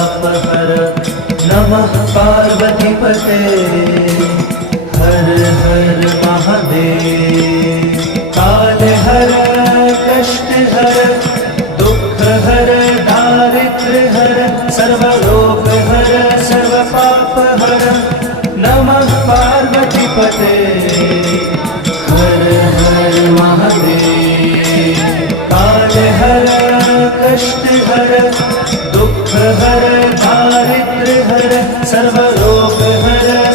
हर नमः पार्वतीपते हर हर महादेव। काल हर कष्ट हर, दुःख हर दारिद्र हर सर्वरोग हर सर्व पाप हर। नमः पार्वतीपते हर हर महादेव। काल हर कष्ट हर, दुःख हर सर्वरूप हरे